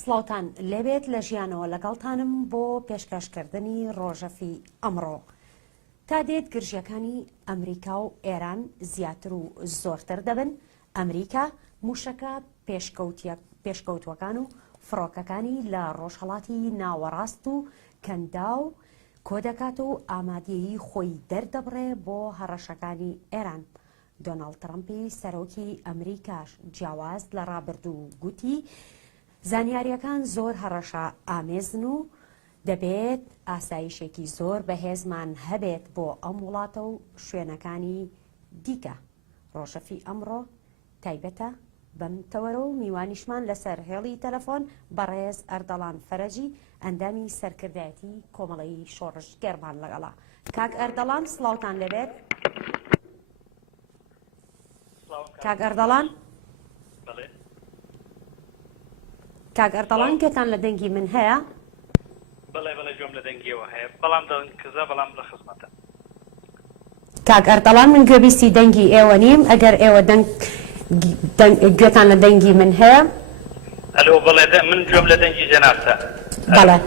سڵاوتان لەبێت لە ژیانەوە لەگەڵتانم بۆ پێشکەشکردنی ڕۆژەفی ئەمڕۆ. تا دێت گرژیەکانی ئەمریکا و ئێران زیاتر و زۆرتر دەبن. ئەمریکا موشەکە پێشکەوتوەکان و فڕۆکەکانی لە ڕۆژهەڵاتی ناوەڕاست و کەندا و کۆ دەکات و ئامادەیی خۆی دەردەبڕێ بۆ هەڕەشەکانی ئێران. دۆناڵد ترەمپی سەرۆکی ئەمریکاش جیاواز لە ڕابردوو گوتی زانیاریەکان زۆر هەڕەشە ئامێزن و دەبێت ئاسایشێکی زۆر بەهێزمان هەبێت بۆ ئەم وڵاتە و شوێنەکانی دیکە. ڕۆژەفی ئەمڕۆ تایبەتە بەم تەوەرە و میوانیشمان لەسەر هێڵی تەلەفۆن بەڕێز ئەردەڵان فەرەجی ئەندامی سەرکردایەتی کۆمەڵەی شۆڕش گێرمان لەگەڵا. کاک ئەردەڵان سڵاوتان لەبێت. کاک ئەردەڵان کاک ئەردەڵان گوێتان لە دەنگی من هەیە؟ بەڵێ گوێم لە دەنگیەوە هەیە، بەڵام دەنگکزە بەڵام لە خزمەتە. کاک ئەردەڵان من گوێبیستی دەنگی ئێوە نیم، ئەگەر ئێوە گوێتان لە دەنگی من هەیە؟ ئەلۆ بەڵێ من گوێم لە دەنگی جەنابتە. بەڵێ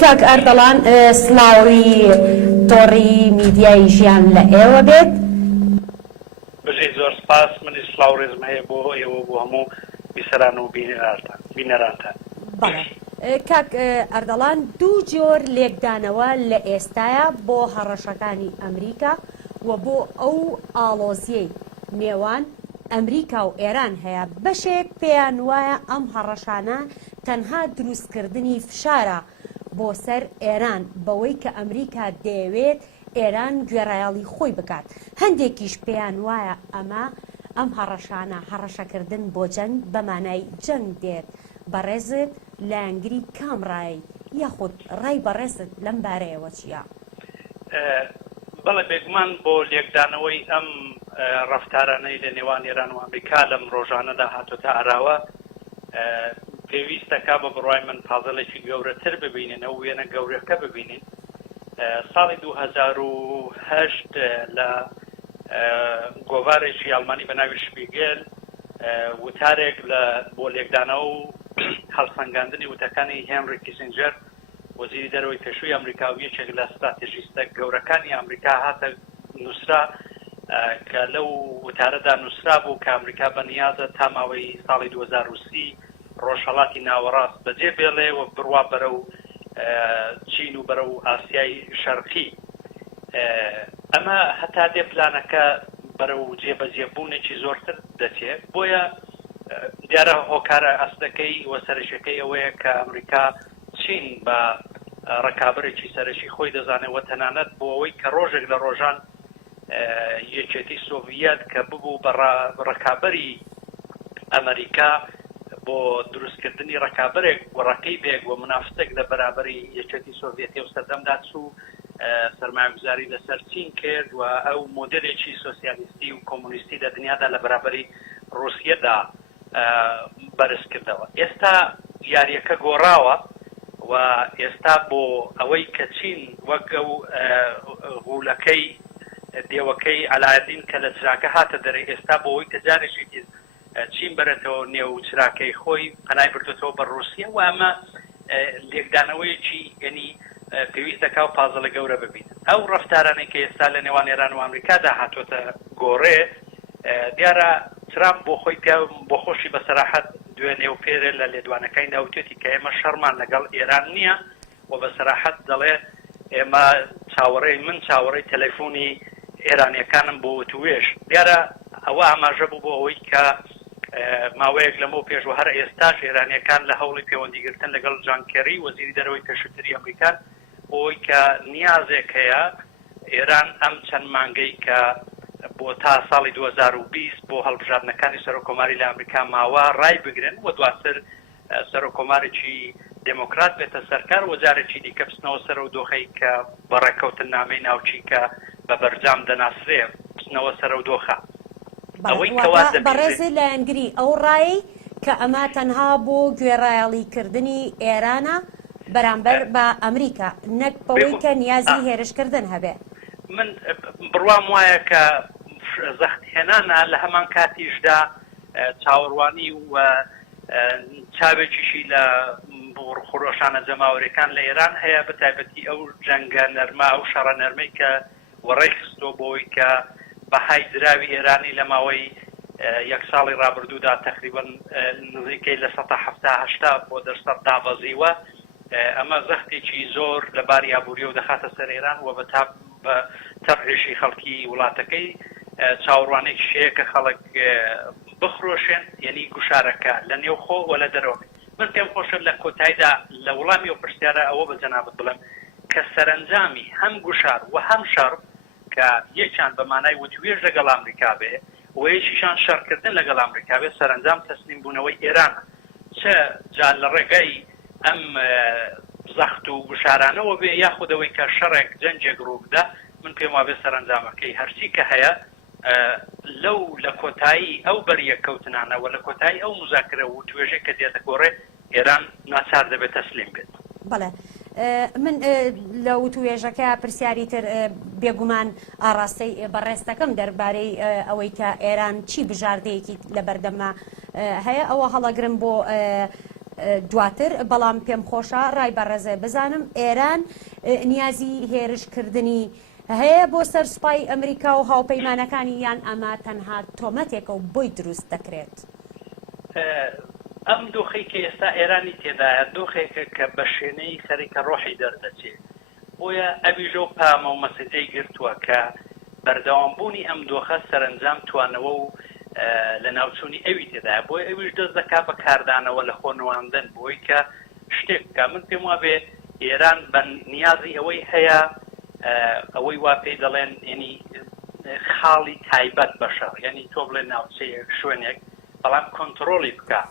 کاک ئەردەڵان سڵاوی تۆڕی میدیای ژیان لە ئێوە بێت. بژێ زۆر سپاس، منی سڵاو ڕێزم هەیە بۆ ئێوە بۆ هەموو بیسەران و بینەرانتان. بەڵێ کاک ئەردەڵان دوو جۆر لێکدانەوە لە ئێستاە بۆ هەڕەشەکانی ئەمریکا و بۆ ئەو ئاڵۆزیەی نێوان ئەمریکا و ئێران هەیە. بەشێک پێیان وایە ئەم هەڕەشانە تەنها دروستکردنی فشارە بۆ سەر ئێران بەوەی کە ئەمریکا دەیەوێت ئێران گوێڕایاڵی خۆی بکات. هەندێکیش پێیان وایە ئەم هەڕەشانە هەڕەشەکردن بۆ جەنگ بەمانای جەنگ دێت. بەڕێزت لایەنگری کام ڕای یاخود ڕای بەڕێزت لەم بارەیەوە چییە؟ بەڵێ بێگومان بۆ لێکدانەوەی ئەم ڕەفتارانەی لە نێوان ئێران و ئەمریکا لەم ڕۆژانەدا هاتوۆتە ئاراوە پێویستەکە بە بڕوای من پازەڵێکی گەورەتر ببینین ئەو وێنە گەورەکە ببینین. ساڵی 2008 لە گۆڤارێکی ئەڵمانی بە ناوی شپیگل وتارێک بۆ لێکدانەوە و هەڵسەنگاندنی وتەکانی هێنری کیسینجەر وەزیری دەرەوەی پێشووی ئەمریکا و یەکێک لە ستراتێژیستە گەورەکانی ئەمریکا هاتە نووسرا کە لەو وتارەدا نووسرا بوو کە ئەمریکا بەنیازە تا ماوەی ساڵی 2030 ڕۆژهەڵاتی ناوەڕاست بەجێ بێڵێ و بڕوا بەرەو چین و بەرەو ئاسیای شەرقی. ئەمە هەتا دێ پلانەکە بەرەو جێبەجێبوونێکی زۆرتر دەچێت. بۆیە دیارە هۆکارە ئەسلەکەی وە سەرشەکەی ئەوەیە کە ئەمریکا چین بە ڕکابەرێکی سەرشی خۆی دەزانێت تەنانەت بۆ ئەوەی کە ڕۆژێک لە ڕۆژان یەکێتی سۆڤیەت کە ببوو بە ڕکابەری ئەمریکا بۆ دروستکردنی ڕکابەرێک وەڕەکەی بێک و منافستێک لە بەرابەری یەکێتی سۆڤیەتی و سەردەمدا چوو سەرمایه‌گوزاری لەسەر چین کرد و ئەو مۆدلێکی سۆسیالیستی و کۆمونیستی لە دنیادا لە بەرابەری ڕوسیەدا بەرز کردەوە. ئێستا یاریەکە گۆڕاوە و ئێستا بۆ ئەوەی کە چین وەک ئەو غولەکەی دێوەکەی عەلایەدین کە لە چراکە هاتە دەرێ ئێستا بۆ ئەوەی کە جارێکی چین بەرێتەوە نێو چراکەی خۆی پەنای بردوێتەوە بە ڕوسیە و ئەمە لێکدانەوەیەکی یعنی پێویست دەکا و پازەڵە گەورە ببین. ئەو ڕەفتارانەی کە ئێستا لە نێوان ئێران و ئەمریکادا هاتوۆتە گۆڕێ دیارە ترامپ بۆ خۆی بۆ خۆشی بە سەراحەت دوێ نێوپێرە لە لێدوانەکەی ناوتێتی کە ئێمە شەڕمان لەگەڵ ئێران نییە و بە سەراحەت دەڵێ ئێمە چاوەڕێی تەلەفۆنی ئێرانیەکانم بۆ توێش. دیارە ئەوە ئاماژە بوو بۆ ئەوەی کە ماوەیەک لەمەوە پێش و هەر ئێستاش ئێرانیەکان لە هەوڵی پەیوەندیگرتن لەگەڵ جان کێری وەزیری دەرەوەی پێشووتری ئەمریکان بۆی کە نیازێک هەیە ئێران ئەم چەند مانگەی کە بۆ تا ساڵی 2020 بۆ هەڵبژاردنەکانی سەرۆکۆماری لە ئەمریکا ماوە ڕای بگرن و دواتر سەرۆکۆمارێکی دموکرات بێتە سەرکار و جارێکی دیکە بچنەوە سەر و دۆخەی کە بەڕێکەوتن نامەی ناوچی کە بە بەرجام دەناسرێ بچنەوە سەر و دۆخە. بەڕێزی لایەنگری ئەو ڕایی کە ئەمە تەنها بۆ گوێڕایاڵیکردنی ئێرانە بەرامبەر بە ئەمریکا نەک بەوەی کە نیازی هێرشکردن هەبێ. من بڕوام وایە کە زەخت هێنانە لە هەمان کاتیشدا چاوەڕوانی و چاوێکیشی لە خۆرۆشانە جەماوەریەکان لە ئێران هەیە بەتایبەتی ئەو جەنگە نەرما ئەو شەڕە نەرمەی کە وەڕێی خستۆ بۆی کە بەهای دراوی ئێرانی لە ماوەی یەک ساڵی ڕابردوودا تقریبا نزیکەی لە 1970 بۆ دەرسەد دابەزیوە ئەمە زەختێکی زۆر لەباری ئابووری و دەخاتە سەر ئێران و بە تەڕێشی خەڵکی وڵاتەکەی چاوەڕوانێکی شەیە کە خەڵک بخرۆشێن یعنی گوشارەکە لە نێوخۆ و لە دەرەوە من پێم خۆشە لە کۆتاییدا لە وەڵامی و پرسیارە ئەوە بە جەنابەت بڵێم کە سەرنجامی هەم گوشار و هەم شەڕ کە یەکیان بە مانای وتوێژ لەگەڵ ئەمریکا بێ و یەکیشان شەڕکردن لەگەڵ ئەمریکا بێ سەرنجام تەسلیم بوونەوەی ئێرانە چه جا لە ڕێگەی ئەم زەخت و گوشارانەوە بێ یاخودەوەی کە شەڕێک جەنجێک ڕووبدا من پێم وابێ سەرنجامەکەی هەرچی کە هەیە لەو لە کۆتایی ئەو بەریە کەوتنانەوە لە کۆتایی ئەو مزاکرە و توێژێک کە دێتە گۆڕێ ئێران ناچار دەبێت تەسلیم بێت. بەڵێ من لە وتوێژەکە پرسیاری تر بێگومان ئاڕاستەی بەڕێستەکەم دەربارەی ئەوەی کە ئێران چی بژاردەیەکی لە بەردەما هەیە ئەوە هەڵەگرم بۆ دواتر بەڵام پێم خۆشە ڕای بەڕێزێ بزانم ئێران نیازی هێرشکردنی هەیە بۆ سەر سوپای ئەمریکا و هاوپەیمانەکانی یان ئەمە تەنها تۆمەتێکە و بۆی دروست دەکرێت. ئەم دۆخەی کە ئێستا ئێرانی تێدایە دۆخێکە کە بە شوێنەی سەرێکە ڕۆحی دەردەچێت بۆیە ئەویژە و پامە و مەسەجەی گرتووە کە بەردەوامبوونی ئەم دۆخە سەرنجام توانەوە و لە ناوچوونی ئەوی تێدایە بۆی ئەویش دەست دەکات بە کاردانەوە لە خۆنواندن بۆی کە شتێککە من پێم وابێ ئێران بە نیازی ئەوەی هەیە ئەوەی وا پێی دەڵێن ینی خاڵی تایبەت بەشەڕ یعنی تۆ بڵێ ناوچەیەک شوێنێک بەڵام کۆنتترۆلی بکە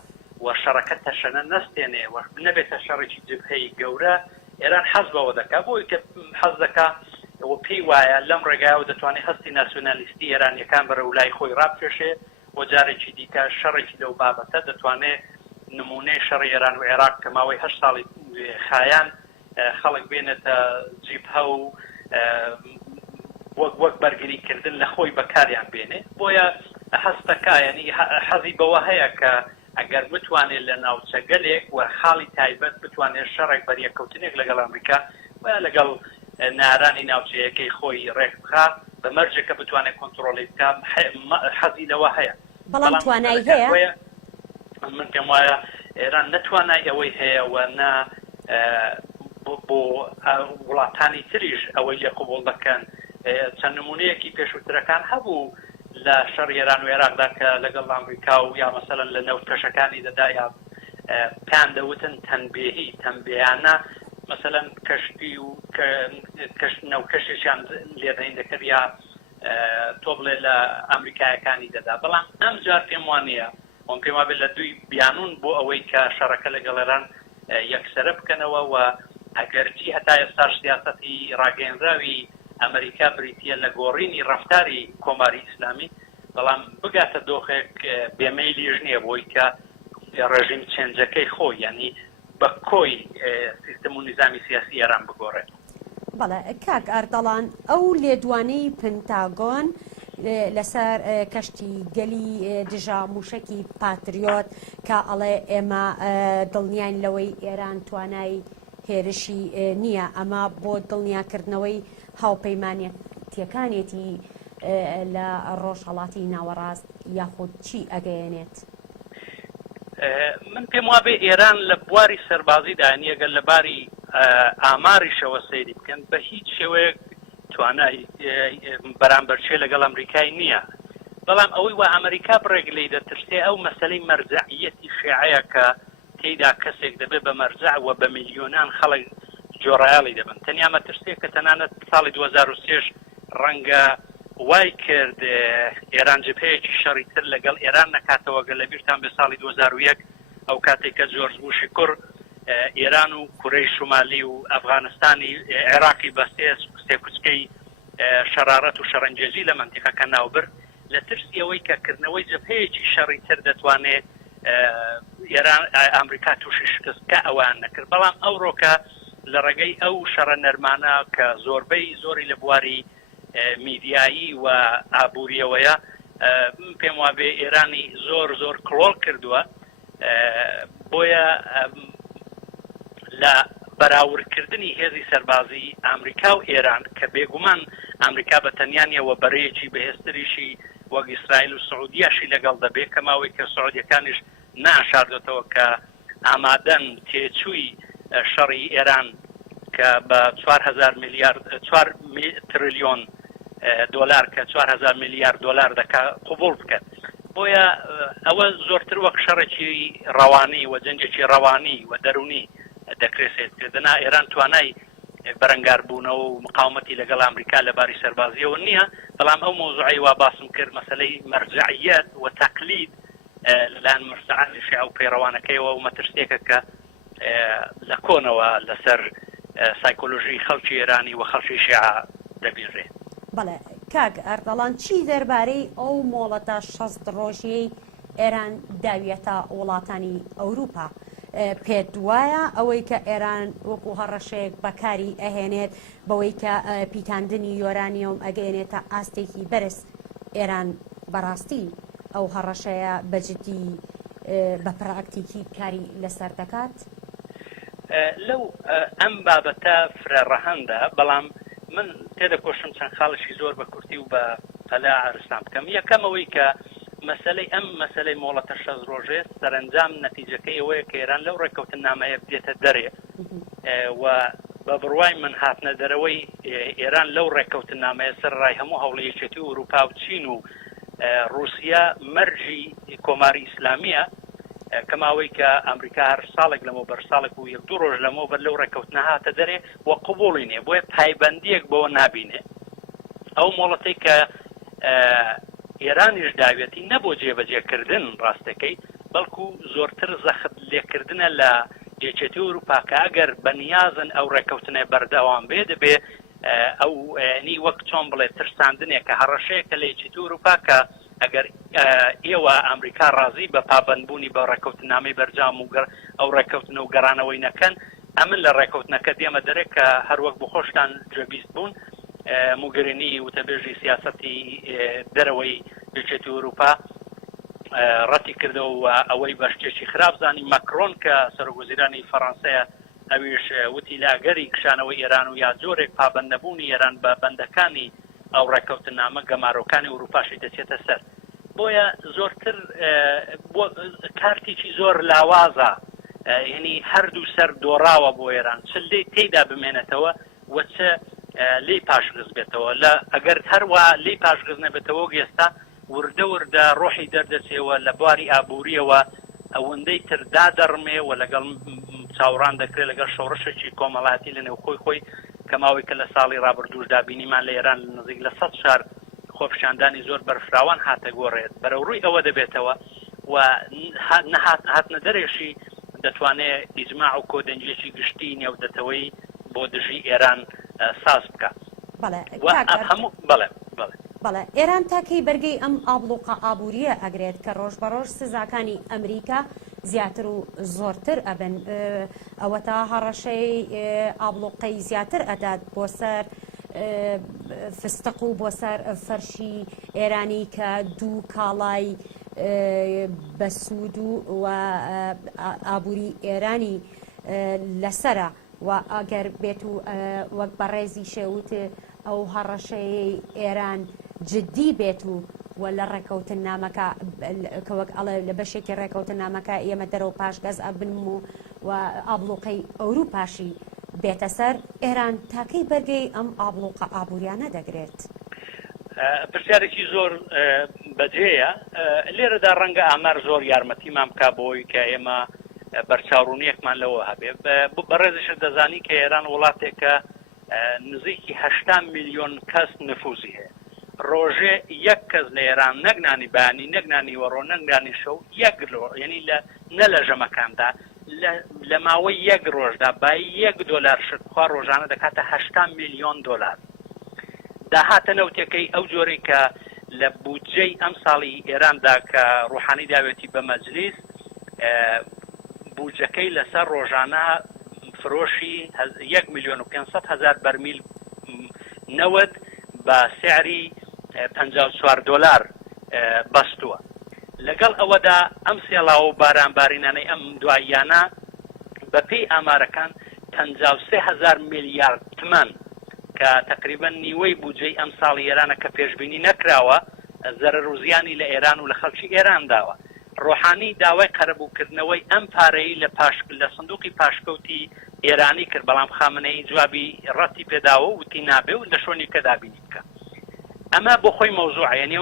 و شەڕەکە تەشەنە نەستێنێ و نەبێتە شەڕێکی جبهەی گەورە ئێران حەز بەوە دەکات بۆی کە حەز دەکات ئەوە پێی وایە لەم ڕێگایەوە دەتوانێت هەستی ناسیۆنالیستی ئێرانیەکان بەرە ولای خۆی ڕابکێشێ و جارێکی دیکە شەڕێکی لەو بابەتە دەتوانێت نمونەی شەڕی ئێران و عێراق کە ماوەی 8 ساڵی خایان خەڵک بێنێتە جیبهە و وەک بەرگریکردن لە خۆی بەکاریان بێنێ بۆیە هەستەکە ینی حەزی بەوە هەیە کە ئەگەر بتوانێت لە ناوچە گەلێک و خاڵی تایبەت بتوانێت شەڕێک بەریەکەوتنێک لەگەڵ ئەمریکا و لەگەڵ نارانی ناوچەیەکەی خۆی ڕێک بخات بە مەرجێکە بتوانێت کۆنتترۆلی بکات حەزی لەوە هەیە بەڵام توانای هەیە من پێم وایە ئێران نەتوانای ئەوەی هەیە و نا بۆ وڵاتانی تریش ئەوەی لێ قبوڵ دەکەن چەند نمونەیەکی پێشووترەکان هەبوو لە شەڕ ئێران و عێراقدا کە لەگەڵ ئەمریکا و یا مەسەلەن لە نەوتکەشەکانی دەدا یا پێیان دەوتن تەنبێهی تەنبێیانە مەسەلەن کەشتی و نەوکەشێکیان لێدەین دەکرد یا تۆ بڵێ لە ئەمریکایەکانی دەدا بەڵام ئەم جار پێم وانە ئەوم پێم وابێت لە دوی بیانون بۆ ئەوەی کە شەڕەکە لەگەڵ ئێران یەکسەرە بکەنەوە و ئەگەرچی هەتا ئێستاش سیاسەتی ڕاگەیەنراوی ئەمریکا بریتە لە گۆڕینی ڕەفتاری کۆماری ئیسلامی بەڵام بگاتە دۆخێک بێمەیلیش نییە بۆی کە ڕژیم چێنجەکەی خۆی ینی بە کۆی سیستم و نظامی سیاسی ئێران بگۆڕێت. بەڵێ کاک ئەردەڵان ئەو لێدوانەی پنتاگۆن لەسەر کەشتی گەلی دژا موشکی پاتریۆت کە ئەڵێ ئێمە دڵنیان لەوەی ئێران توانای هێرشی نییە ئەمە بۆ دڵنیاکردنەوەی هاوپەیمانەتیەکانێتی لە ڕۆژهەڵاتی ناوەڕاست یاخود چی ئەگەیەنێت؟ من پێم وابێ ئێران لە بواری سەربازیدا نیەگەر لە باری ئاماریشەوە سەیری بکەن بە هیچ شێوەیەک توانای بەرامبەرچێ لەگەڵ ئەمریکای نییە بەڵام ئەوەی وا ئەمریکا بڕێک لی دەترسێ ئەو مەسەلەی مەرجعیەتی شیعەیە کە تێیدا کەسێک دەبێت بە مەرجع و بە میلیۆنان خەڵک جۆڕایاڵی دەبن تەنیا مەترسێ کە تەنانەت ساڵی 2023 ڕەنگە وای کرد ئێران جبهەیەکی شەڕی تر لەگەڵ ئێران نەکاتەوە گە لە بیرتان بە ساڵی 2001 ئەو کاتێک کە جۆرج بوشی کوڕ ئێران و کوڕەی شومالی و ئەفغانستانی عێراقی بە سێ کوچکەی شەرارەت و شەڕەنجێزی لە مەنتیقەکە ناوبر لە ترسی ئەوەی کە کردنەوەی جبهەیەکی شەڕی تر دەتوانێت ئێران ئەمریکا تووشی شکست کە ئەوان نەکرد بەڵام ئەو ڕۆکە لە ڕێگەی ئەو شەڕە نەرمانە کە زۆربەی زۆری لە بواری میدیایی و ئابوووریەوەیە پێم وابێ ئێرانی زۆر کڵۆڵ کردووە بۆیە لە بەراوردکردنی هێزی سەربازی ئەمریکا و ئێران کە بێگومان ئەمریکا بە تەنیانیەوە بەڕێیەکی بەهێزتریشی وەک ئیسرائیل و سعودیاشی لەگەڵ دەبێت کەماوەی کە سعودیەکانیش ناشاردێتەوە کە ئامادەن تێچووی شەڕی ئێران کە بە 4 تریلیۆن دۆلار کە 4 میلیارد دۆلار دەکات قبول بکات. بۆیە ئەوە زۆرتر وەک شەڕێکی ڕەوانی و جەنجێکی ڕەوانی و دەرونی دەکرێت سێتکردنا. ئێران توانای بەرەنگاربوونەوە و مقاومەتی لەگەڵ ئەمریکا لە باری سەربازیەوە نییە، بەڵام ئەو مۆزوعی وا باسم کرد مەسەلەی مەرجعیەت و تەقلید لەلایەن مرسعانی شیعە و پەیڕەوانەکەیەوە و مەترسێکە کە لە کۆنەوە لەسەر سایکۆلۆژی خەڵکی ئێرانی و خەڵکی شیعە دەبیژێت. بەڵێ کاک ئەردەڵان چی دەربارەی ئەو مۆڵەتە 60 ڕۆژیەی ئێران داویەتە وڵاتانی ئەوروپا؟ پێت وایە ئەوەی کە ئێران وەکو هەڕەشەیەک بەکاری ئەهێنێت بەوەی کە پیتاندنی یۆرانیۆم ئەگەێنێتە ئاستێکی بەرز، ئێران بەڕاستی ئەو هەڕەشەیە بەجددی بە پراکتیکی کاری لەسەر دەکات؟ لەو ئەم بابەتە فرەڕەهەندە، بەڵام من تێدەکۆشم چەند خاڵشی زۆر بە کورتی و بە پەلا ئارستان بکەم. یەکەمەوەی کە مەسەلەی مۆڵەتە 60 ڕۆژێ سەرنجام نەتیجەکەی ئەوەیە کە ئێران لەو ڕێکەوتنامەیە بدێتە دەرێ و بە بڕوای من هاتنە دەرەوەی ئێران لەو ڕێکەوتنامەیە سەر ڕای هەموو هەوڵەیەکێتی ئەوروپا و چین و رووسیا مەرجی کۆماری ئیسلامیە کەماوەی کە ئەمریکا هەر ساڵێک لەمەوە بەر ساڵێک و 1-2 ڕۆژ لەمەوە بەر لەو ڕێکەوتنە هاتە دەرێ و قبوڵی نیە، بۆیە پایبەندیەک بەوە نابینێ. ئەو مۆڵەتەی کە ئێرانیش داوێتی نەبۆ جێبەجێکردن ڕاستەکەی، بەڵکو زۆرتر زەخت لێکردنە لە یەکێتی ئەوروپا کە ئەگەر بەنیازن ئەو ڕێکەوتنە بەردەوام بێ دەبێ ئەو نی وەک چۆن بڵێ ترساندنێک کە هەڕەشەیەکە لە یەکێتی ئەوروپا کە ئەگەر ئێوە ئەمریکا ڕازی بە پابەندبوونی بە ڕێکەوتنامەی بەرجام و ئەو ڕێکەوتنە و گەڕانەوەی نەکەن، ئەمن لە ڕێکەوتنەکە دێمە دەرێ کە هەروەک بخۆشتان جێبیست بوون موگرنی وتەبێژی سیاسەتی دەرەوەی یەکێتی ئەوروپا ڕەتی کردەوە و ئەوەی بە شتێکی خراپزانی ماکرۆن کە سەرۆکوەزیرانی فەڕەنسایە ئەویش وتی لاگەری کشانەوەی ئێران و یا جۆرێک پابەند نەبوونی ئێران بە بەندەکانی ئەو ڕێکەوتنامە گەمارۆکانی ئەوروپاشی دەچێتە سەر. بۆیە زۆرتر کارتێکی زۆر لاوازە، یعنی هەردوو سەر دۆڕاوە بۆ ئێران چ لێ تێیدا بمێنێتەوە و چ لێی پاشگز بێتەوە. لە ئەگەر هەروە لێی پاشگز نەبێتەوە گێستا وردە وردە ڕۆحی دەردەچێەوە لە بواری ئابوووریەوە ئەوەندەی تردا دەڕمێ و لەگەڵ چاوەڕان دەکرێت لەگەڵ شەڕشێکی کۆمەڵاتی لە نێو خۆی کەماوەی کە لە ساڵی ڕابردووش دابینیمان لە ئێران نزیک لە 100 شار خۆپیشاندانی زۆر بەرفراوان هاتە گۆڕێت بەرەو ڕووی ئەوە دەبێتەوە و هاتنە دەرێشی دەتوانێت ئیجماع و کۆدەنجێکی گشتی نێودەتەوەی بۆ دژی ئێران ساز بکات. بەڵێ ئێران تاکەی بەرگەی ئەم ئابلوقە ئابووریە ئەگرێت کە ڕۆژ بەڕۆژ سزاکانی ئەمریکا زیاتر و زۆرتر ئەبن، ئەوە تا هەڕەشەی ئابلوقەی زیاتر ئەدات بۆ سەر فستق و بۆ سەر فەرشی ئێرانی کە دوو کاڵای بەسوود و ئابووری ئێرانی لەسرە و ئەگەر بێت و وەک بەڕێزی شێوت ئەو هەڕەشەی ئێران جددی بێت و لە ڕێکەوتن نامەکە کە وەک ئەڵێ لە بەشێکی ڕێکەوتن نامەکە ئێمە دەرەوە پاشگەز ئەبن و ئابلوقەی ئەوروپاشی بێتە سەر، ئێران تاکەی بەرگەی ئەم ئابلوقە ئابووریانە دەگرێت. پرسیارێکی زۆر بەجێیە لێرەدا ڕەنگە ئامار زۆر یارمەتیمان بکا بۆی کە ئێمە بەرچاوڕوونیەکمان لەوە هەبێ. بەڕێزش دەزانی کە ئێران وڵاتێکە نزیکی 80 میلیۆن کەس نفوزی هەیە. ڕۆژێ یەک کەس لە ئێران نەگنانی بانی نەگنانی وەڕۆ نەگنانی شەو یعنی نە لە ژەمەکاندا لە ماوەی یەک ڕۆژدا با $1 شتخوا ڕۆژانە دەکاتە 80 میلیۆن دۆلار. داهاتە نەوتەکەی ئەو جۆرەی کە لە بودجەی ئەم ساڵی ئێراندا کە ڕوحانی داوێتی بە مەجلیس بودجەکەی لەسەر ڕۆژانە فرۆشی 1,500,000 بەرمیل نەوت بە سعری $54 بەستووە. لەگەڵ ئەوەدا ئەم سێڵاو و بارانبارینانەی ئەم دواییانە بەپێی ئامارەکان 53,000 میلیارد تمەن کە تقریبا نیوەی بودجەی ئەم ساڵی ئێرانە کە پێشبینی نەکراوە زەرەر و زیانی لە ئێران و لە خەڵکی ئێران داوە. ڕۆحانی داوای قەرەبووکردنەوەی ئەم پارەی لە سندوقی پاشکەوتی ئێرانی کرد، بەڵام خامنەی جوابی ڕەتی پێداوە و وتی نابێ و لە شوێنی کە دابینی بکە. ئەمە بۆ خۆی مەوزوعە، یعنی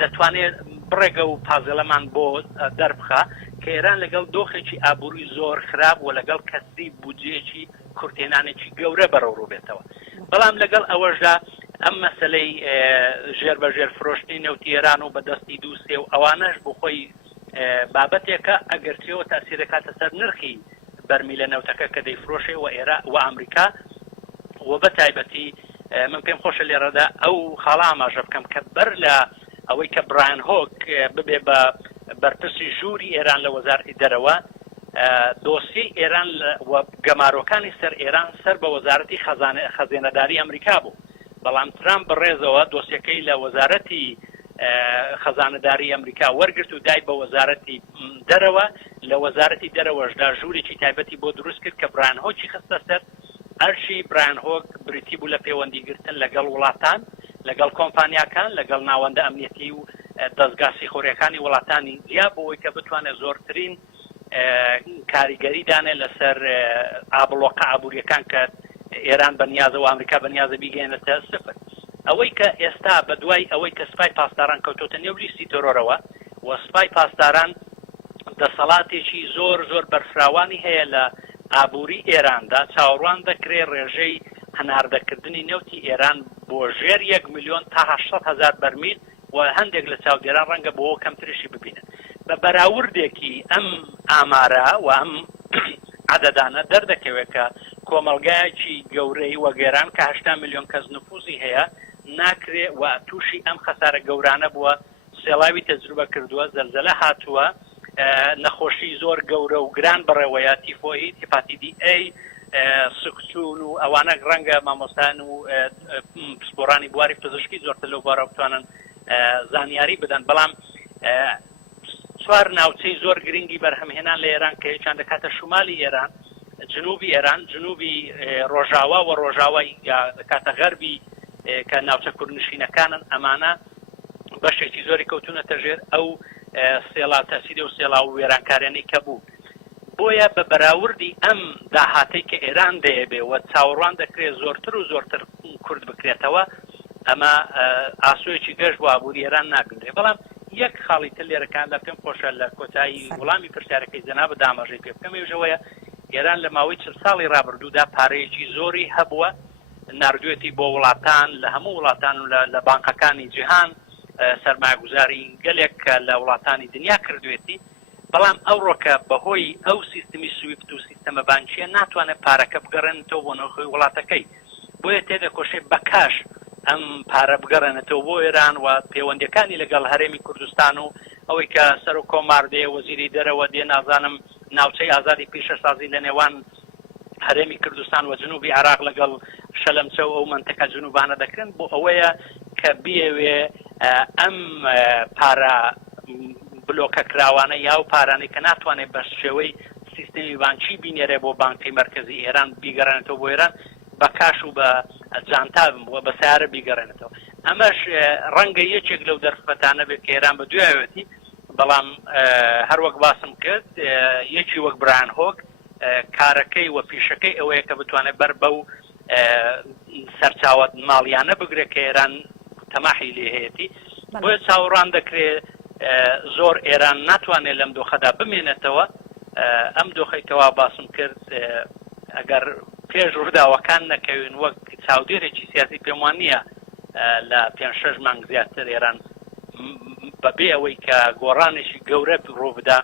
دەتوانێت بڕێگە و پازەڵەمان بۆ دەربخە کە ئێران لەگەڵ دۆخێکی ئابووری زۆر خراپ و لەگەڵ کەسی بودجێکی کورتێنانێکی گەورە بەڕەوڕوو بێتەوە. بەڵام لەگەڵ ئەوەشدا ئەم مەسلەی ژێر بە ژێر فرۆشتنی نەوتی ئێران و بەدەستی دووسێ و ئەوانەش بۆ خۆی بابەتێکە ئەگەرچێەوە تاسیرەکاتە سەر نرخی بەرمی لە نەوتەکە کە دەیفرۆشێ و ئێران و ئەمریکا و بە تایبەتی من پێم خۆشە لێرەدا ئەو خاڵا ئاماژە بکەم کە بەر لە ئەوەی کە برایان هۆک ببێ بە بەرپرسی ژووری ئێران لە وەزارەتی دەرەوە دۆسی ئێران و گەمارۆکانی سەر ئێران سەر بە وەزارەتی خەزانەداری ئەمریکا بوو، بەڵام ترامپ بەڕێزەوە دۆسیەکەی لە وەزارەتی خەزانەداری ئەمریکا وەرگرت و دای بە وەزارەتی دەرەوە. لە وەزارەتی دەرەوەشدا ژوورێکی تایبەتی بۆ دروست کرد کە برایان هۆکی خستە سەر ئەرشی برایان هۆک بریتی بوو لە پەیوەندیگرتن لەگەڵ وڵاتان، لەگەڵ کۆمپانیاکان، لەگەڵ ناوەندە ئەمنیەتی و دەستگاسی خۆریەکانی وڵاتانی یا بۆەوەی کە بتوانێت زۆرترین کاریگەری دانێت لەسەر ئابڵۆقە ئابوووریەکان کە ئێران بەنیازە و ئەمریکا بەنیازە بیگەێنێتە سفر. ئەوەی کە ئێستا بەدوای ئەوەی کە سپای پاسداران کەوتۆتە نێو لیستی تۆرۆرەوە و سپای پاسداران دەسەڵاتێکی زۆر زۆر بەرفراوانی هەیە لە ئابووری ئێراندا، چاوەڕوان دەکرێت ڕێژەی هەناردەکردنی نەوتی ئێران بۆ ژێر 1 ملیۆن تا 800,000 بەرمیل و هەندێک لە چاودێران ڕەنگە بۆ کەمتریشی ببینن. بە بەراوردێکی ئەم ئامارە و ئەم عەدەدانە دەردەکەوێت کە کۆمەڵگایەکی گەورەی وەگێران کە 8 ملیۆن کەس نفوزی هەیە ناکرێ و تووشی ئەم خەسارە گەورانە بووە. سێڵاوی تەجروبە کردووە، زەلزەلە هاتووە، نەخۆشی زۆر گەورە و گران بڕێوەیە، تیفۆئید، هێپاتیتی ئەی، سکچون و ئەوانە ڕەنگە مامۆستان و پسپۆرانی بواری پزیشکی زۆرتر لەو بارە بتوانن زانیاری بدەن. بەڵام 4 ناوچەی زۆر گرنگی بەرهەمهێنان لە ئێران کە هیچیان دەکاتە شمالی ئێران، جنوبی ئێران، جنوبی ڕۆژاوا و ڕۆژاوای یا دەکاتە غەربی کە ناوچە کوردنشینەکانن، ئەمانە بەشێکی زۆری کەوتونەتە ژێر ئەو سێڵا تەسیری و سێڵا و وێرانکاریانەی کە بوو. بۆیە بە بەراوردی ئەم داهاتەی کە ئێران دەیەبێ و چاوەڕوان دەکرێت زۆرتر و زۆرتر کورد بکرێتەوە، ئەمە ئاسوویەکی گەشت بۆ ئابووری ئێران ناگرێ. بەڵام یەک خاڵی تر لێرەکاندا پێم خۆشە لە کۆتایی وەڵامی پرسیارەکەی جەنابە دامەژەی پێ بکەم. ێژەوەیە ئێران لە ماوەی 40 ساڵی ڕابردوودا پارەیەکی زۆری هەبووە ناردوێتی بۆ وڵاتان لە هەموو وڵاتان و لە بانقەکانی جیهان سەرمایه‌گوزاری گەلێک کە لە وڵاتانی دنیا کردوێتی، بەڵام ئەوڕۆکە بەهۆی ئەو سیستمی سویفت و سیستەمە بانکیە ناتوانێت پارەکە بگەڕێنێتەوە بۆ نەخۆی وڵاتەکەی. بۆیە تێدەکۆشێت بە کاش ئەم پارە بگەڕێنێتەوە بۆ ئێران و پەیوەندیەکانی لەگەڵ هەرێمی کوردستان و ئەوەی کە سەر و کۆمار دێ وەزیری دەرەوە دێ نازانم ناوچەی ئازادی پیشەسازی لە نێوان هەرێمی کوردستان و جنوبی عێراق لەگەڵ شەلەمچە و ئەو منتەکە جنوبانە دەکرێن بۆ ئەوەیە کە بیەوێ ئەم پارە بلۆکە کراوانە یا و پارانەی کە ناتوانێت بە شێوەی سیستمی بانکی بینێرێ بۆ بانکی مرکزی ئێران بیگەڕێنێتەوە بۆ ئێران بە کاش و بە جانتا بووە بە سیارە بیگەڕێنێتەوە. ئەمەش ڕەنگە یەکێک لەو دەرفەتانە بێت کە ئێران بە دوایەوەتی، بەڵام هەروەک باسم کرد یەکی وەک برایان هۆک کارەکەی و پیشەکەی ئەوەیە کە بتوانێت بەر بەو سەرچاوە ماڵیانە بگرێت کە ئێران تەماحی لێ هەیەی. بۆیە چاوەڕوان دەکرێت زۆر ئێران ناتوانێت لەم دۆخەدا بمێنێتەوە. ئەم دۆخەی کەوا باسم کرد ئەگەر پێش ڕووداوەکان نەکەوین وەک چاودێرێکی سیاسی پێم وان نییە لە 5-6 مانگ زیاتر ئێران بەبێ ئەوەی کە گۆڕانێکی گەورە ڕوو بدا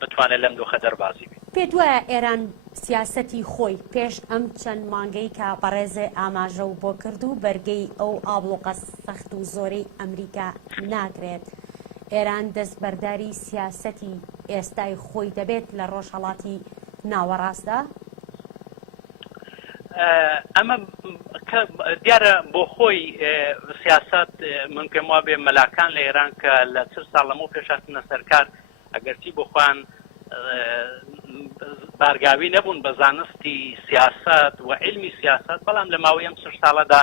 بتوانێت لەم دۆخە دەربازی بێت. پێ دوایە ئێران سیاسەتی خۆی پێش ئەم چەند مانگەی کە بەڕێزێ ئاماژە و بۆ کرد و بەرگەی ئەو ئابڵۆقە سەخت و زۆرەی ئەمریکا ناگرێت، ئێران دەستبەرداری سیاسەتی ئێستای خۆی دەبێت لە ڕۆژهەڵاتی ناوەڕاستدا؟ ئەمە ئەوەکە دیارە بۆ خۆی سیاست من پێم وا بێ مەلاکان لە ئێران کە لە 40 ساڵ لەمەوە پێشاتنە سەرکار ئەگەرچی بۆ خۆیان بارگاوی نەبوون بە زانستی سیاست و علمی سیاست، بەڵام لە ماوەی ئەم 40 ساڵەدا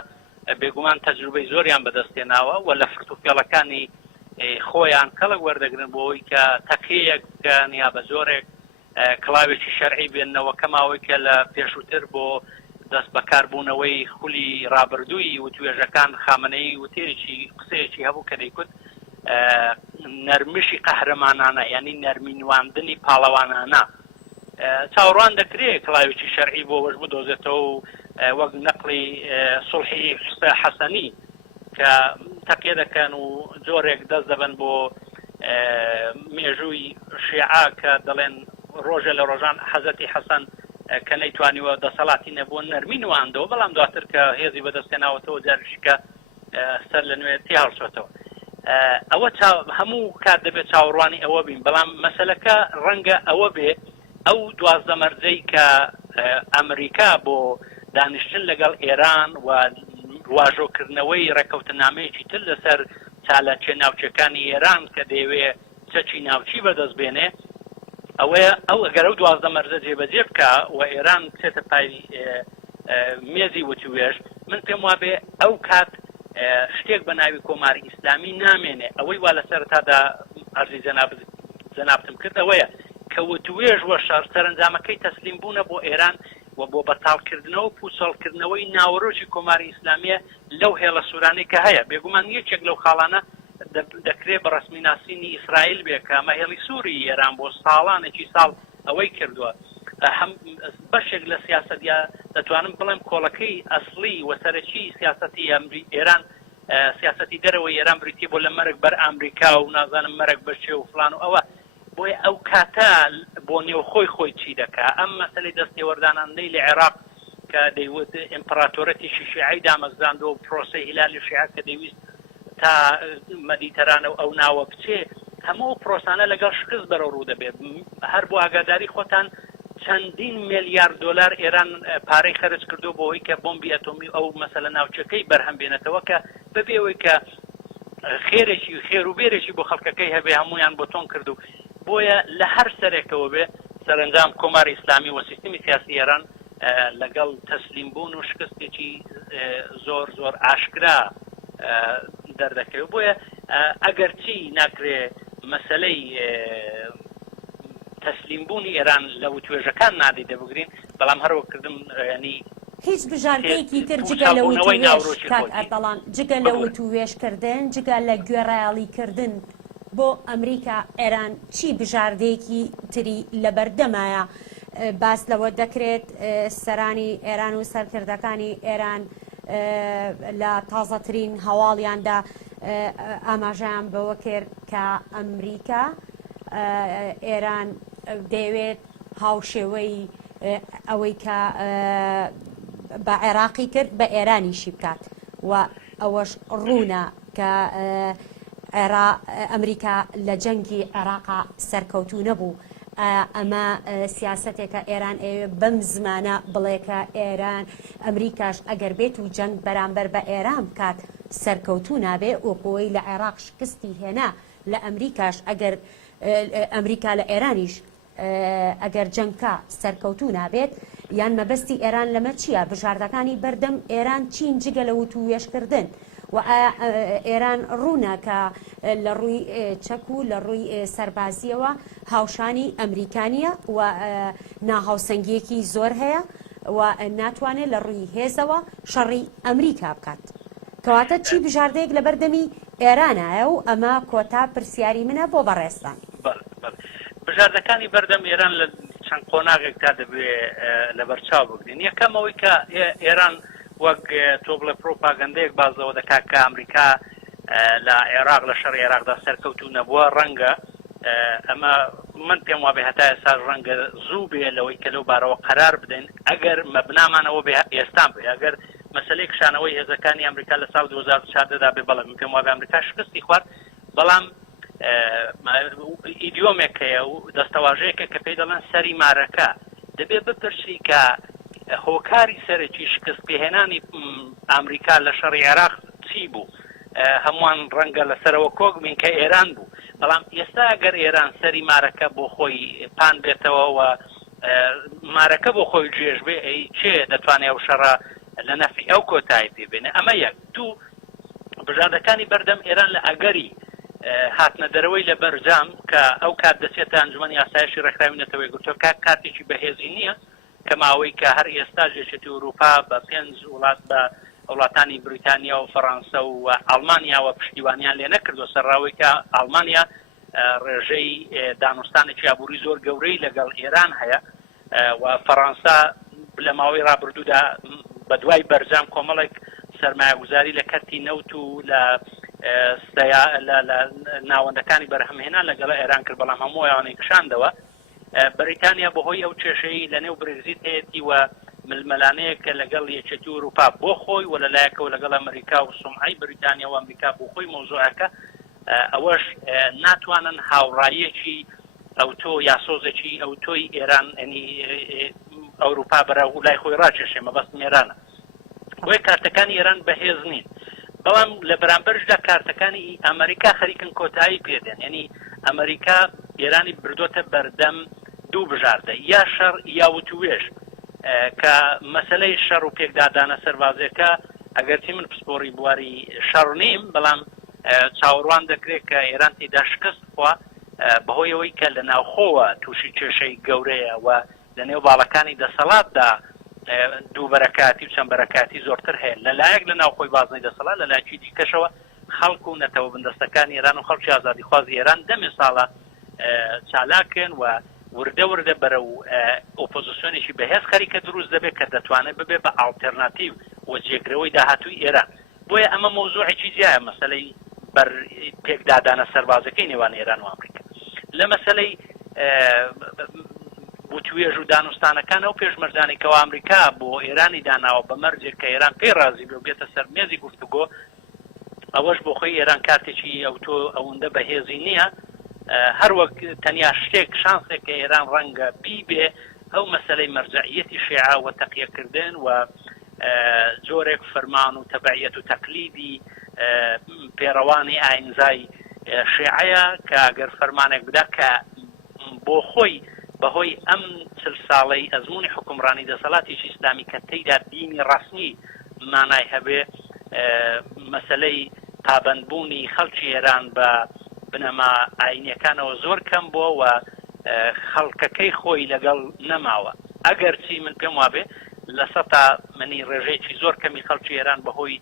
بێگومان تەجروبەی زۆریان بەدەستێناوە و لە فرتوفێڵەکانی خۆیان کەڵک وەردەگرن بۆ ئەوەی کە تەقیەک بکەن یا بە زۆرێک کڵاوێکی شەرعی بێننەوە کەماوەی کە لە پێشووتر بۆ دەست بەکاربوونەوەی خولی ڕابردووی و توێژەکان خامنەی و تێرێکی قسەیەکی هەبوو کە دەیکوت نەرمشی قەهرەمانانە، یعنی نەرمینواندنی پاڵەوانانە چاوەڕوان دەکرێت کڵاوێکی شەرعی بۆ وەش بدۆزێتەوە و وەک نەقلی سڵحی حەسەنی کە تەقیە دەکەن و جۆرێک دەست دەبن بۆ مێژووی شیعە کە دەڵێن ڕۆژە لە ڕۆژان حەزەتی حەسەن کە نەیتوانیوە دەسەڵاتی نەبووە نەرمینواندەوە، بەڵام دواتر کە هێزی بەدەستێناوەتەوە جاریشی کە سەر لە نوێ تی هەڵچۆتەوە. ئەوە هەموو کات دەبێت چاوەڕوانی ئەوە بین، بەڵام مەسەلەکە ڕەنگە ئەوە بێ ئەو 12 مەرجەی کە ئەمریکا بۆ دانیشتن لەگەڵ ئێران و واژۆکردنەوەی ڕێکەوتنامەیەکی تر لەسەر چالەکێ ناوچەکانی ئێران کە دەیەوێ چەکی ناوچی بەدەست بێنێ، ئەو ئەگەر ئەو 12 مەرجە جێبەجێ بکە و ئێران بچێتە پای مێزی وتوێژ، من پێم وابێ ئەو کات شتێک بە ناوی کۆماری ئیسلامی نامێنێ. ئەوەی وا لە سەرەتادا ئەرزی جەنابتم کرد ئەوەیە کە وتوێژ وە شەڕ سەرنجامەکەی تەسلیم بوونە بۆ ئێران و بۆ بەتاڵکردنەوە و پوچەڵکردنەوەی ناوەڕۆژی کۆماری ئیسلامیە لەو هێڵە سوورانەی کە هەیە. بێگومان یەکێک لەو خاڵانە دەکرێت بە ڕسمیناسینی ئیسرائیل بێ کە مەهێڵی سووری ئێران بۆ ساڵانێکی ساڵ ئەوەی کردووە. بەشێک لە سیاسەتیا دەتوانم بڵێم کۆڵەکەی ئەسڵی وەسەرەکی سیاسەتی ئێران سیاسەتی دەرەوەی ئێران بریتیە بۆ لە مەرگ بەر ئەمریکا و نازانم مەرگ بەشێ و فلان و ئەوە بۆیە ئەو کاتە بۆ نێوخۆی چی دەکا. ئەم مەسەلەی دەستێوەرداناندەی لە عێراق کە دەیوت ئیمپراتۆرەتیشی شیعی دامەزراندەوە و پرۆسەی هیلالی شیعە کە دەیویست تا مەدیتەرانە و ئەو ناوە بچێ، هەموو پرۆسانە لەگەڵ شکست بەرەو ڕوو دەبێت. هەر بۆ ئاگاداری خۆتان چەندین ملیارد دلار ئێران پارەی خەرج کردو بۆ ئەوەی کە بۆمبی ئەتۆمی ئەو مەسەلە ناوچەکەی بەرهەم بێنێتەوە کە بەبێ ئەوەی کە خێرێکی خێروبێرێکی بۆ خەڵکەکەی هەبێ هەمویان بۆ تۆن کردو. بۆیە لە هەر سەرێکەوە بێ سەرنجام کۆماری ئیسلامی و سیستمی سیاسی ئێران لەگەڵ تەسلیم بوون و شکستێکی زۆر زۆر ئاشکرا دەردەکەوێت. بۆیە ئەگەرچی ناکرێ مەسەلەی تەسلیمبوونی ئێران لە وتوێژەکان نادی دەبگرین، بەڵام هەروە کردم ینی هیچ بژاردەیەکی تر جگە لە وتوێژ کاک ئەردەڵان جگە لە وتوێژکردن جگە لە گوێڕایاڵیکردن بۆ ئەمریکا ئێران چی بژاردەیەکی تری لەبەردەمایە؟ باس لەوە دەکرێت سەرانی ئێران و سەرکردەکانی ئێران لە تازەترین هەواڵیاندا ئاماژەیان بەوە کرد کە ئەمریکا ئێران دەیەوێت هاوشێوەی ئەوەی کە بە عێراقی کرد بە ئێرانیشی بکات و ئەوەش ڕوونە کە ئەمریکا لە جەنگی عێراقا سەرکەوتوو نەبوو. ئەمە سیاسەتێکە ئێران بەم زمانە بڵێکە ئێران ئەمریکاش ئەگەر بێت و جەنگ بەرامبەر بە ئێران بکات سەرکەوتوو نابێ وەکۆی لە عێراق شکستی هێنا لە ئەمریکاش ئەگەر ئەمریکا لە ئێرانیش ئەگەر جەنگکە سەرکەوتوو نابێت یان مەبەستی ئێران لەمە چییە؟ بژاردەکانی بەردەم ئێران چین جگە لە وتوێژکردن و ئێران ڕوونە کە لە ڕووی چەک و لە ڕووی سەربازیەوە هاوشانی ئەمریکانیە و ناهاوسەنگیەکی زۆر هەیە و ناتوانێت لە ڕووی هێزەوە شەڕی ئەمریکا بکات. کەواتە چی بژاردەیەک لە بەردەمی ئێرانایە و ئەمە کۆتا پرسیاری منە بۆ بەڕێستان. بژاردەکانی بەردەم ئێران لە چەند قۆناغێکتا دەبێت لە بەرچاو بگرین. یەکەمەوەی کە ئێران وەک تۆ بڵێ پرۆپاگەندەیەک بازەوە دەکات کە ئەمریکا لە عێراق لە شەڕی عێراقدا سەرکەوتوو نەبووە، ڕەنگە ئەمە من پێم وابێ هەتا ئێستا ڕەنگە زوو بێ لەوەی کە لەو بارەوە قەرار بدەین ئەگەر مەبنامانەوە بێ ئێستان بێ. ئەگەر مەسەلەی کشانەوەی هێزەکانی ئەمریکا لە ساڵ 2014دا بێ، بەڵام من پێم وابێ ئەمریکا شکستی خوارد، بەڵام ئیدیۆمێک هەیە و دەستەواژەیەکە کە پێی دەڵێن سەری مارەکە دەبێت بپرسی کە هۆکاری سەرەکی شکست پێهێنانی ئەمریکا لە شەڕی عێراق چی بوو هەمووان ڕەنگە لەسەرەوە کۆک بین کە ئێران بوو بەڵام ئێستا ئەگەر ئێران سەری مارەکە بۆ خۆی پان بێتەوە و مارەکە بۆ خۆی جێژ بێ ئەی چێ دەتوانێت ئەو شەڕە لە نەفی ئەو کۆتایی پێبێنێ ئەمە یەک دوو بژاردەکانی بەردەم ئێران لە ئەگەری هاتنە دەرەوەی لە بەرجام کە ئەو کات دەچێتە ئەنجومەنی یاسایشی ڕێکخراوی گوتۆ کاتێکی بەهێزی نییە کە ماوەی کە هەر ئێستا جێشێتی ئەوروپا بە 5 وڵات بە وڵاتانی بریتانیا و فەڕەنسا و ئەڵمانیاوە پشتیوانیان لێ نەکردو سەرڕاوی کە ئەڵمانیا ڕێژەی دانوستانێکی ئابووری زۆر گەورەی لەگەڵ ئێران هەیە و فەڕەنسا لە ماوەی ڕابردوودا بە دوای بەرجام کۆمەڵێک سەرمایه‌گوزاری لە کەرتی نەوت و لە ناوەندەکانی بەرهەمهێنان لەگەڵ ئێران کرد بەڵام هەموو ئەوانەی کشاندەوە بریتانیا بەهۆی ئەو کێشەی لە نێو برگزیت هەیەی و ململانەیە کە لەگەڵ یەکێتی ئەوروپا بۆ خۆی و لەلایەکەوە لەگەڵ ئەمریکا و سومعەی بریتانیا و ئەمریکا بۆ خۆی مۆزوعەکە ئەوەش ناتوانن هاوڕاییەکی ئەوتۆ یاسۆزێکی ئەوتۆی ئێران ئەنی ئەوروپا بەرە و لای خۆی ڕاکێشێ مەبەستم ئێرانە بۆیە کارتەکانی ئێران بەهێز نین بەڵام لە بەرامبەرشدا کارتەکانی ئەمریکا خەریکن کۆتایی پێدێن یعنی ئەمریکا ئێرانی بردۆتە بەردەم دوو بژاردە یا شەڕ یا وتوێژ کە مەسەلەی شەڕ و پێکدادانە سەربازەکە ئەگەرچی من پسپۆڕی بواری شەڕ نیم بەڵام چاوەڕوان دەکرێت کە ئێران تێدا شکست خوا بەهۆی ئەوەی کە لە ناوخۆوە تووشی کێشەی گەورەیە و لە نێو باڵەکانی دەسەڵاتدا دووبەرەکاتی و چەمبەرەکاتی زۆرتر هەیە لەلایەک لە ناوخۆی بازنەی دەسەڵات لەلایەکی دیکەشەوە خەڵک و نەتەوە بەندەستەکانی ئێران و خەڵکی ئازادیخوازی ئێران دەمێ ساڵە چالاکن و وردە وردە بەرە و ئۆپۆزیسیۆنێکی بەهێز خەریکە دروست دەبێت کە دەتوانێت ببێ بە ئالتەرناتیو و جێگرەوەی داهاتووی ئێران بۆیە ئەمە مۆزوعێکی جیایە مەسەلەی بەر پێکدادانە سەربازەکەی نێوان ئێران و ئەمریکا لە مەسەلەی وتوێژ و دانوستانەکان ئەو پێشمەرجانێکەوە ئەمریکا بۆ ئێرانی داناوە بە مەرجێک کە ئێران پێی رازی بێ و بێتە سەر مێزی گفتوگۆ ئەوەش بۆ خۆی ئێران کارتێکی ئەوتۆ ئەوەندە بەهێزی نییە هەروەک تەنیا شتێک شانسێک کە ئێران ڕەنگە بیبێ ئەو مەسەلەی مەرجعیەتی شیعە و تەقیەکردن و جۆرێک فەرمان و تەبعیەت و تەقلیدی پێڕەوانی ئاینزای شیعەیە کە ئەگەر فەرمانێک بدا کە بۆ خۆی بەهۆی ئەم 40 ساڵەی ئەزمموی حکومڕانی دەسەڵاتێکی ئیسلامی کە تێیدا دینی ڕەسمی مانای هەبێ مەسەلەی پابەندبوونی خەڵکی ئێران بە بنەما ئاینیەکانەوە زۆر کەم بووە و خەڵکەکەی خۆی لەگەڵ نەماوە ئەگەر چی من پێم وابێ لە سەتا منی ڕێژەیەکی زۆر کەمی خەڵکی ئێران بەهۆی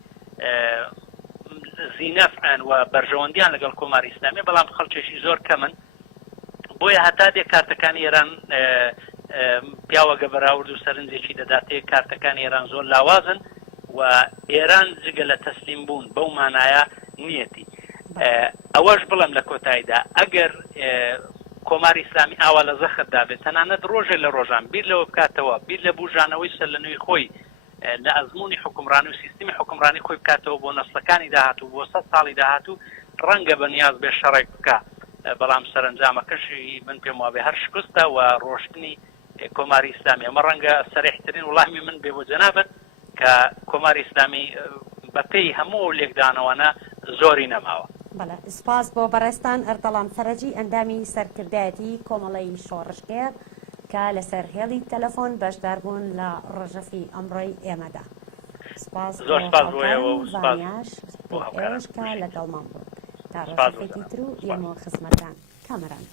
زینەفعان و بەرژەوەندیان لەگەڵ کۆماری ئیسلامی بەڵام خەڵکێکی زۆر کەمن بۆیە هەتا دێک کارتەکانی ئێران پیاوەگە بەراورد و سەرنجێکی دەداتێ کارتەکانی ئێران زۆر لاوازن و ئێران جگە لە تەسلیم بوون بەو مانایە نیەتی ئەوەش بڵم لە کۆتاییدا ئەگەر کۆماری ئیسلامی ئاوا لە زەخەتدا بێت تەنانەت ڕۆژێ لە ڕۆژان بیر لەوە بکاتەوە بیر لە بوژانەوەی سەر لە نوێی خۆی لە ئەزمموی حکومڕانی و سیستمی حکومڕانی خۆی بکاتەوە بۆ نەسلەکانی داهاتوو بۆ 100 ساڵی داهاتوو ڕەنگە بەنیاز بێ شەڕێک بکە بەڵام سەرنجامەکەشی من پێم وابێ هەر شکستە و ڕۆشتنی کۆماری ئیسلامی ئەمە ڕەنگە سەرێحترین وڵامی من بێ بۆ جەنابەت کە کۆماری ئیسلامی بەپێی هەموو لێکدانەوەنە زۆری نەماوە. بەڵێ سپاس بۆ بەڕێستان ئەردەڵام فەرەجی ئەندامی سەرکردایەتی کۆمەڵەی شۆڕشکێر کە لەسەر هێڵی تەلەفۆن بەشدار بوون لە ڕۆژەفی ئەمڕۆی ئێمەدا. سپاس زۆر سپاس بۆیەوە و سپاس بۆ ئێوەش کە لەگەڵمان بوون تا ڕۆژێکی تر و ئێمە خزمەتان کامەران.